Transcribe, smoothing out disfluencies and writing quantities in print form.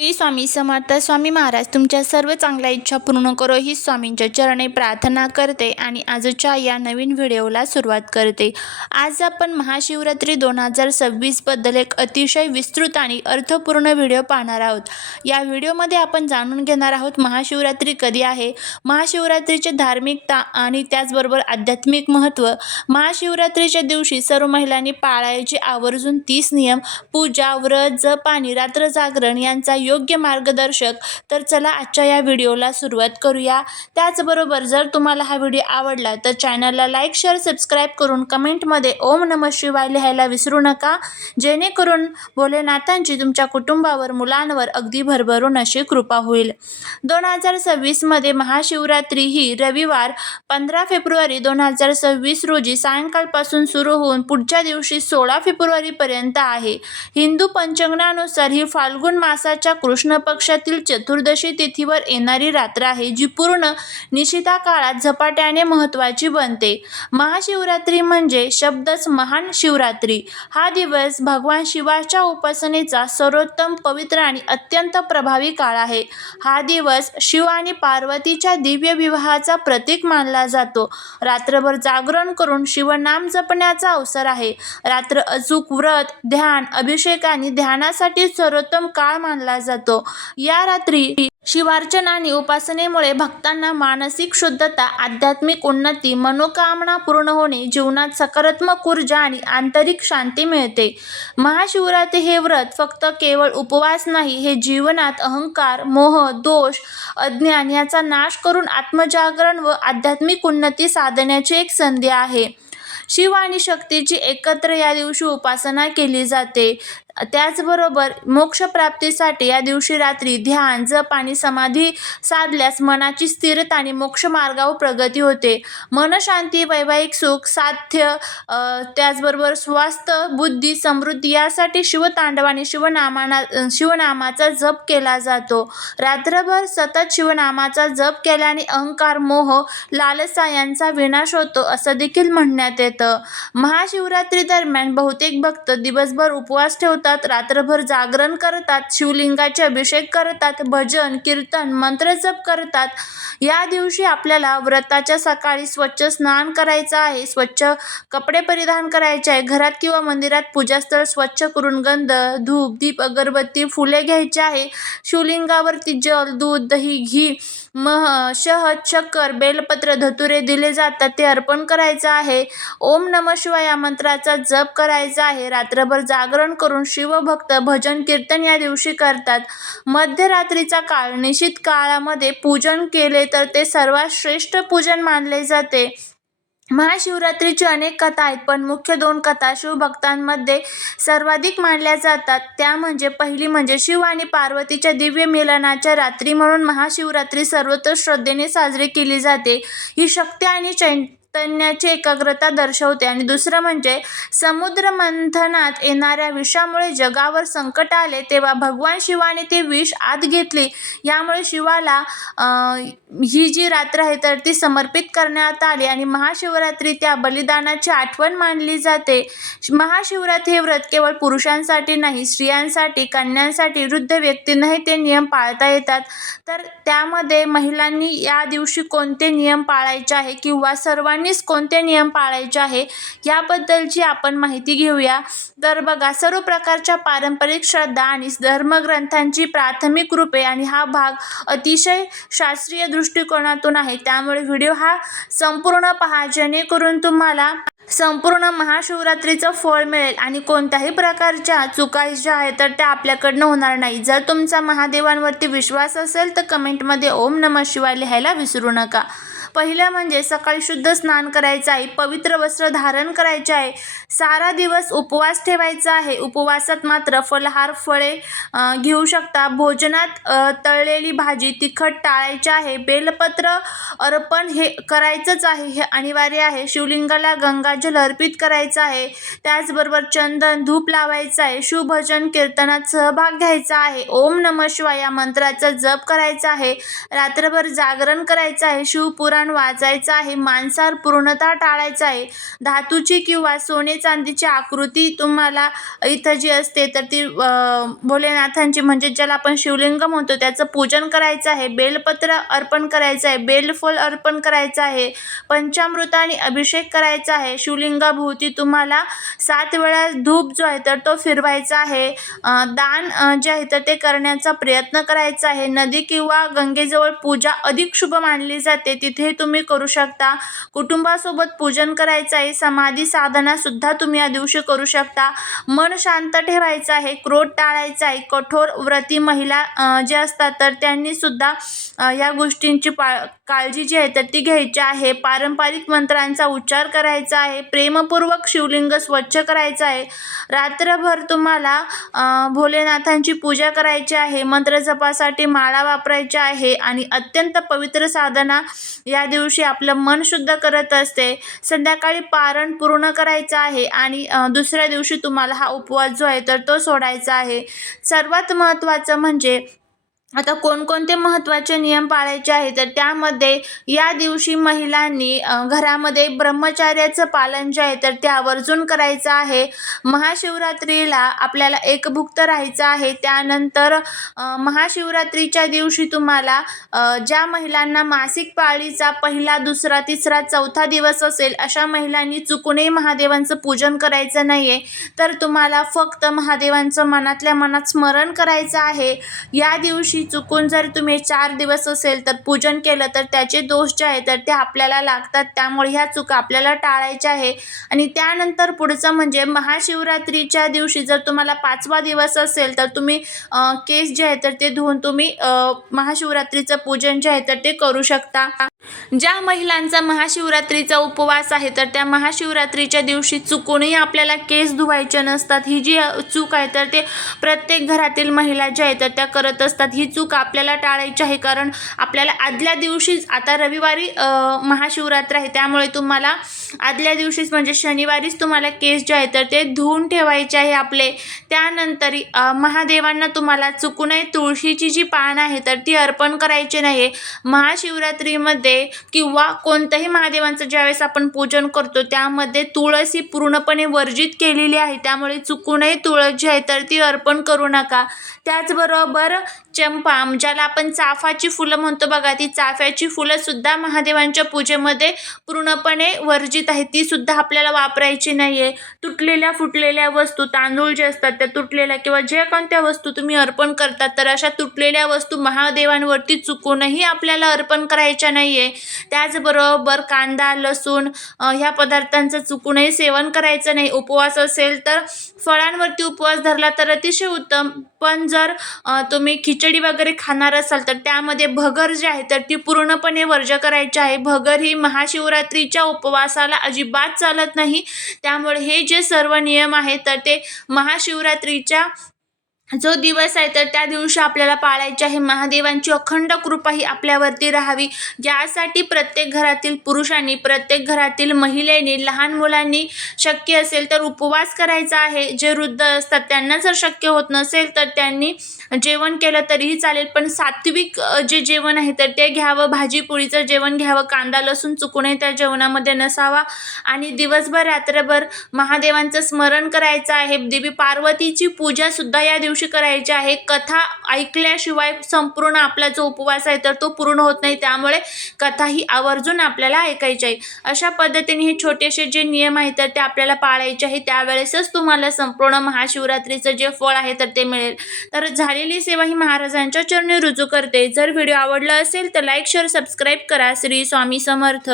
श्री स्वामी समर्थ. स्वामी महाराज तुमच्या सर्व चांगल्या इच्छा पूर्ण करो ही स्वामींच्या चरणी प्रार्थना करते आणि आजच्या या नवीन व्हिडिओला सुरुवात करते. आज आपण महाशिवरात्री 2026 बद्दल एक अतिशय विस्तृत आणि अर्थपूर्ण व्हिडिओ पाहणार आहोत. या व्हिडिओमध्ये आपण जाणून घेणार आहोत महाशिवरात्री कधी आहे, महाशिवरात्रीचे धार्मिकता आणि त्याचबरोबर आध्यात्मिक महत्त्व. महाशिवरात्रीच्या दिवशी सर्व महिलांनी पाळायचे आवर्जून 30 नियम, पूजा, व्रत, जप आणि रात्र जागरण यांचा योग्य मार्गदर्शक. तर चला आजच्या या व्हिडिओला सुरुवात करूया. त्याचबरोबर जर तुम्हाला हा व्हिडिओ आवडला तर चॅनलला लाईक, शेअर, सबस्क्राईब करून कमेंटमध्ये ओम नमः शिवाय लिहायला विसरू नका, जेणेकरून भोलेनाथांची तुमच्या कुटुंबावर, मुलांवर अगदी भरभरून अशी कृपा होईल. 2026 मध्ये महाशिवरात्री ही रविवार 15 फेब्रुवारी 2026 रोजी सायंकाळपासून सुरू होऊन पुढच्या दिवशी 16 फेब्रुवारीपर्यंत आहे. हिंदू पंचांगानुसार ही फाल्गुन मासाच्या कृष्ण पक्षातील चतुर्दशी तिथीवर येणारी रात्र आहे, जी पूर्ण निशिता काळात झपाट्याने महत्त्वाची बनते. महाशिवरात्री म्हणजे शब्दच महान शिवरात्री. हा दिवस भगवान शिवाच्या उपासनेचा सर्वोत्तम, पवित्र आणि अत्यंत प्रभावी काळ आहे. हा दिवस शिव आणि पार्वतीच्या दिव्य विवाहाचा प्रतीक मानला जातो. रात्रभर जागरण करून शिवनाम जपण्याचा अवसर आहे. रात्र अचूक व्रत, ध्यान, अभिषेक आणि ध्यानासाठी सर्वोत्तम काळ मानला जातो. या रात्री शिवार्चना आणि उपासनेमुळे भक्तांना मानसिक शुद्धता, आध्यात्मिक उन्नती, मनोकामना पूर्ण होणे, जीवनात सकारात्मक ऊर्जा आणि आंतरिक शांती मिळते. महाशिवरात्री हे व्रत फक्त केवळ उपवास नाही, हे जीवनात अहंकार, मोह, दोष, अज्ञान याचा नाश करून आत्मजागरण व आध्यात्मिक उन्नती साधण्याची एक संधी आहे. शिव आणि शक्तीची एकत्र या दिवशी उपासना केली जाते. त्याचबरोबर मोक्षप्राप्तीसाठी या दिवशी रात्री ध्यान, जप आणि समाधी साधल्यास मनाची स्थिरता आणि मोक्ष मार्गावर प्रगती होते. मनशांती, वैवाहिक सुख, साध्य, त्याचबरोबर स्वास्थ्य, बुद्धी, समृद्धी यासाठी शिवतांडव आणि शिवनामाचा जप केला जातो. रात्रभर सतत शिवनामाचा जप केल्याने अहंकार, मोह, लालसा यांचा विनाश होतो असं देखील म्हणण्यात येतं. महाशिवरात्री दरम्यान बहुतेक भक्त दिवसभर उपवास ठेवतात, रात्रभर जागरण करतात, शिवलिंगाचे अभिषेक करतात, भजन, कीर्तन, मंत्र जप करतात. या दिवशी आपल्याला व्रताच्या सकाळी स्वच्छ स्नान करायचं आहे, स्वच्छ कपडे परिधान करायचे आहे, घरात किंवा मंदिरात पूजास्थळ स्वच्छ करून गंध, धूप, दीप, अगरबत्ती, फुले घ्यायची आहे. शिवलिंगावरती जल, दूध, दही, घी, शहद, शक्कर, बेलपत्र, धतुरे दिले जातात, ते अर्पण करायचं आहे. ओम नमः शिवाय या मंत्राचा जप करायचा आहे. रात्रभर जागरण करून शिवभक्त भजन, कीर्तन या दिवशी करतात. मध्यरात्रीचा काळ, निशित काळामध्ये पूजन केले तर ते सर्वात श्रेष्ठ पूजन मानले जाते. महाशिवरात्रीची अनेक कथा आहेत, पण मुख्य 2 कथा शिवभक्तांमध्ये सर्वाधिक मानल्या जातात. त्या म्हणजे पहिली म्हणजे शिव आणि पार्वतीच्या दिव्य मिलनाच्या रात्री म्हणून महाशिवरात्री सर्वत्र श्रद्धेने साजरी केली जाते. ही शक्ती आणि चैतन्याची एकाग्रता दर्शवते. आणि दुसरं म्हणजे समुद्र मंथनात येणाऱ्या विषामुळे जगावर संकट आले, तेव्हा भगवान शिवाने ते विष आत घेतले. यामुळे शिवाला ही जी रात्र आहे तर ती समर्पित करण्यात आली आणि महाशिवरात्री त्या बलिदानाची आठवण मानली जाते. महाशिवरात्री हे व्रत केवळ पुरुषांसाठी नाही, स्त्रियांसाठी, कन्यांसाठी, वृद्ध व्यक्तींनाही ते नियम पाळता येतात. तर त्यामध्ये महिलांनी या दिवशी कोणते नियम पाळायचे आहे किंवा सर्वांनीच कोणते नियम पाळायचे आहे याबद्दलची आपण माहिती घेऊया. तर बघा, सर्व प्रकारच्या पारंपरिक श्रद्धा आणि धर्मग्रंथांची प्राथमिक रूपे आणि हा भाग अतिशय शास्त्रीय दृष्टिकोनातून आहे. त्यामुळे व्हिडिओ हा संपूर्ण पहा, जेणेकरून तुम्हाला संपूर्ण महाशिवरात्रीचं फळ मिळेल आणि कोणत्याही प्रकारच्या चुका ज्या आहेत तर त्या आपल्याकडनं होणार नाही. जर तुमचा महादेवांवरती विश्वास असेल तर कमेंटमध्ये ओम नमः शिवाय लिहायला विसरू नका. पहिलं म्हणजे सकाळी शुद्ध स्नान करायचं आहे, पवित्र वस्त्र धारण करायचे आहे, सारा दिवस उपवास ठेवायचा आहे. उपवासात मात्र फलाहार, फळे घेऊ शकता. भोजनात तळलेली भाजी, तिखट टाळायचे आहे. बेलपत्र अर्पण हे करायचंच आहे, हे अनिवार्य आहे. शिवलिंगाला गंगाजल अर्पित करायचं आहे. त्याचबरोबर चंदन, धूप लावायचं आहे. शिवभजन कीर्तनात सहभाग घ्यायचा आहे. ओम नमः शिवाय या मंत्राचा जप करायचा आहे. रात्रभर जागरण करायचं आहे. शिवपुराण पुराण वाचायचं आहे. मांसाहार पूर्णतः टाळायचा आहे. धातूची किंवा सोने चांदीची आकृती तुम्हाला इथं जी असते तर ती भोलेनाथांची म्हणजे ज्याला आपण शिवलिंग म्हणतो त्याचं पूजन करायचं आहे. बेलपत्र अर्पण करायचं आहे. बेलफूल अर्पण करायचं आहे. पंचामृताने अभिषेक करायचा आहे. शिवलिंगाभोवती तुम्हाला 7 वेळा धूप जो आहे तर तो फिरवायचा आहे. दान जे आहे तर ते करण्याचा प्रयत्न करायचा आहे. नदी किंवा गंगेजवळ पूजा अधिक शुभ मानली जाते, तिथे तुम्ही करू शकता. कुटुंबासोबत पूजन करायचं आहे. समाधी साधना सुद्धा तुम्ही या दिवशी करू शकता. मन शांत ठेवायचं आहे. क्रोध टाळायचा आहे. कठोर व्रती महिला जे असतात तर त्यांनी सुद्धा या गोष्टींची काळजी जी आहे तर ती घ्यायची आहे. पारंपरिक मंत्रांचा उच्चार करायचा आहे. प्रेमपूर्वक शिवलिंग स्वच्छ करायचं आहे. रात्रभर तुम्हाला भोलेनाथांची पूजा करायची आहे. मंत्र जपासाठी माळा वापरायच्या आहे आणि अत्यंत पवित्र साधना या दिवशी आपलं मन शुद्ध करत असते. संध्याकाळी पारण पूर्ण करायचं आहे आणि दुसऱ्या दिवशी तुम्हाला हा उपवास जो आहे तर तो सोडायचा आहे. सर्वात महत्त्वाचं म्हणजे आता कोणकोणते महत्त्वाचे नियम पाळायचे आहे तर त्यामध्ये या दिवशी महिलांनी घरामध्ये ब्रह्मचर्याचं पालन जे आहे तर ते आवर्जून करायचं आहे. महाशिवरात्रीला आपल्याला एकभुक्त राहायचं आहे. त्यानंतर महाशिवरात्रीच्या दिवशी तुम्हाला ज्या महिलांना मासिक पाळीचा पहिला, दुसरा, तिसरा, चौथा दिवस असेल अशा महिलांनी चुकूनही महादेवांचं पूजन करायचं नाही आहे. तर तुम्हाला फक्त महादेवांचं मनातल्या मनात स्मरण करायचं आहे. या दिवशी चुकून जर तुम्ही 4 दिवस असेल तर पूजन केलं तर त्याचे दोष जे आहेत तर ते आपल्याला लागतात. त्यामुळे ह्या चुका आपल्याला टाळायच्या आहे. आणि त्यानंतर पुढचं म्हणजे महाशिवरात्रीच्या दिवशी जर तुम्हाला 5वा दिवस असेल तर तुम्ही केस जे आहे तर ते धुवून तुम्ही महाशिवरात्रीचं पूजन जे आहे तर ते करू शकता. ज्या महिलांचा महाशिवरात्रीचा उपवास आहे तर त्या महाशिवरात्रीच्या दिवशी चुकूनही आपल्याला केस धुवायचे नसतात. ही जी चूक आहे तर ते प्रत्येक घरातील महिला ज्या आहेत तर त्या करत असतात. ही चूक आपल्याला टाळायची आहे. कारण आपल्याला आदल्या दिवशीच आता रविवारी महाशिवरात्र आहे त्यामुळे तुम्हाला आदल्या दिवशीच म्हणजे शनिवारीच तुम्हाला केस जे आहे तर ते धुवून ठेवायचे आहे आपले. त्यानंतर महादेवांना तुम्हाला चुकूनही तुळशीची जी पान आहे तर ती अर्पण करायची नाही. महाशिवरात्रीमध्ये किंवा कोणत्याही महादेवांचं ज्यावेळेस आपण पूजन करतो त्यामध्ये तुळस ही पूर्णपणे वर्जित केलेली आहे. त्यामुळे चुकूनही तुळस जी आहे तर ती अर्पण करू नका. त्याचबरोबर चंपा ज्याला आपण चाफ्याची फुलं म्हणतो बघा, ती चाफ्याची फुलं सुद्धा महादेवांच्या पूजेमध्ये पूर्णपणे वर्जित आहे. ती सुद्धा आपल्याला वापरायची नाही आहे. तुटलेल्या फुटलेल्या वस्तू, तांदूळ जे असतात त्या तुटलेल्या किंवा ज्या कोणत्या वस्तू तुम्ही अर्पण करतात तर अशा तुटलेल्या वस्तू महादेवांवरती चुकूनही आपल्याला अर्पण करायच्या नाही आहे. त्याचबरोबर कांदा, लसूण ह्या पदार्थांचं चुकूनही सेवन करायचं नाही. उपवास असेल तर फळांवरती उपवास धरला तर अतिशय उत्तम. पण जर तुम्ही खिचडी वगैरे खाणार असाल तर त्यामध्ये भगर जी आहे तर ती पूर्णपणे वर्ज्य करायची आहे. भगर ही महाशिवरात्रीच्या उपवासाला अजिबात चालत नाही. त्यामुळे हे जे सर्व नियम आहेत तर ते महाशिवरात्रीच्या जो दिवस आहे तर त्या दिवशी आपल्याला पाळायचे आहे. महादेवांची अखंड कृपा ही आपल्यावरती राहावी यासाठी प्रत्येक घरातील पुरुषांनी, प्रत्येक घरातील महिलेने, लहान मुलांनी शक्य असेल तर उपवास करायचा आहे. जे वृद्ध असतात त्यांना जर शक्य होत नसेल तर त्यांनी जेवण केलं तरीही चालेल, पण सात्विक जे जेवण आहे तर ते घ्यावं. भाजी पोळीचं जेवण घ्यावं. कांदा लसूण चुकूनही त्या जेवणामध्ये नसावा. आणि दिवसभर रात्रभर महादेवांचं स्मरण करायचं आहे. देवी पार्वतीची पूजा सुद्धा या दिवशी करायची आहे. कथा ऐकल्याशिवाय संपूर्ण आपला जो उपवास आहे तर तो पूर्ण होत नाही. त्यामुळे कथा ही आवर्जून आपल्याला ऐकायची आहे. अशा पद्धतीने हे छोटेसे जे नियम आहेत तर ते आपल्याला पाळायचे आहे. त्यावेळेसच तुम्हाला संपूर्ण महाशिवरात्रीचं जे फळ आहे तर ते मिळेल. तर झालेली सेवा ही महाराजांच्या चरणी रुजू करते. जर व्हिडिओ आवडला असेल तर लाईक, शेअर, सबस्क्राईब करा. श्री स्वामी समर्थ.